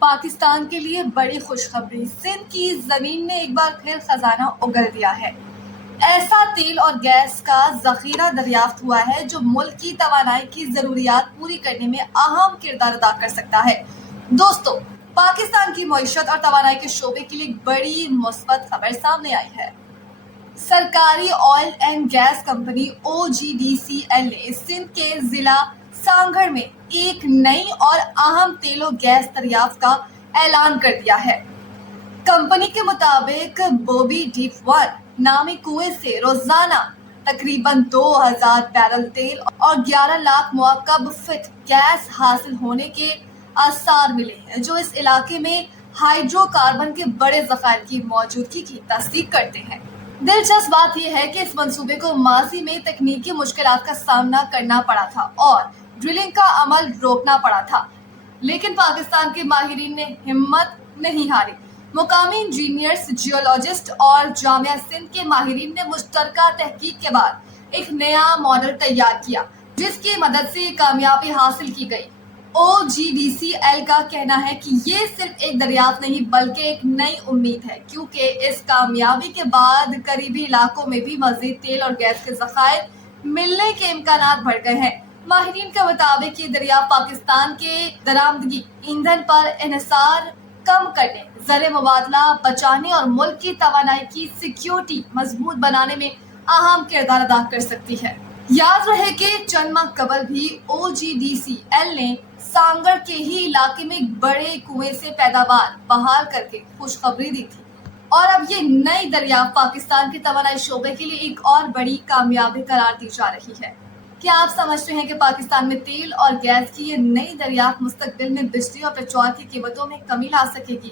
پاکستان کے لیے بڑی خوشخبری، سندھ کی زمین نے ایک بار پھر خزانہ اگل دیا ہے۔ ایسا تیل اور گیس کا ذخیرہ دریافت ہوا ہے جو ملک کی توانائی کی ضروریات پوری کرنے میں اہم کردار ادا کر سکتا ہے۔ دوستو، پاکستان کی معیشت اور توانائی کے شعبے کے لیے ایک بڑی مثبت خبر سامنے آئی ہے۔ سرکاری oil and gas company OGDCL نے سندھ کے ضلع سانگھڑ میں ایک نئی اور اہم تیل و گیس دریافت کا اعلان کر دیا ہے۔ کمپنی کے مطابق بوبی ڈیپ 1 نامی کنویں سے روزانہ تقریباً 2000 بیرل تیل اور 11 لاکھ مکعب فٹ گیس حاصل ہونے کے آثار ملے ہیں، جو اس علاقے میں ہائیڈرو کاربن کے بڑے ذخائر کی موجودگی کی تصدیق کرتے ہیں۔ دلچسپ بات یہ ہے کہ اس منصوبے کو ماضی میں تکنیکی مشکلات کا سامنا کرنا پڑا تھا اور ڈرلنگ کا عمل روکنا پڑا تھا، لیکن پاکستان کے ماہرین نے ہمت نہیں ہاری۔ مقامی انجینئرز، جیولوجسٹ اور جامعہ سندھ کے ماہرین نے مشترکہ تحقیق کے بعد ایک نیا ماڈل تیار کیا جس کی مدد سے کامیابی حاصل کی گئی۔ OGDCL کا کہنا ہے کہ یہ صرف ایک دریافت نہیں بلکہ ایک نئی امید ہے، کیونکہ اس کامیابی کے بعد قریبی علاقوں میں بھی مزید تیل اور گیس کے ذخائر ملنے کے امکانات بڑھ گئے ہیں۔ ماہرین کے مطابق یہ دریافت پاکستان کے درآمدی ایندھن پر انحصار کم کرنے، زر مبادلہ بچانے اور ملک کی توانائی کی سیکیورٹی مضبوط بنانے میں اہم کردار ادا کر سکتی ہے۔ یاد رہے کہ چند ماہ قبل بھی OGDCL نے سانگھڑ کے ہی علاقے میں ایک بڑے کنویں سے پیداوار بحال کر کے خوشخبری دی تھی، اور اب یہ نئی دریافت پاکستان کے توانائی شعبے کے لیے ایک اور بڑی کامیابی قرار دی جا رہی ہے۔ کیا آپ سمجھتے ہیں کہ پاکستان میں تیل اور گیس کی یہ نئی دریافت مستقبل میں بجلی اور پیٹرول کی قیمتوں میں کمی لا سکے گی؟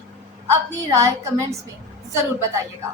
اپنی رائے کمنٹس میں ضرور بتائیے گا۔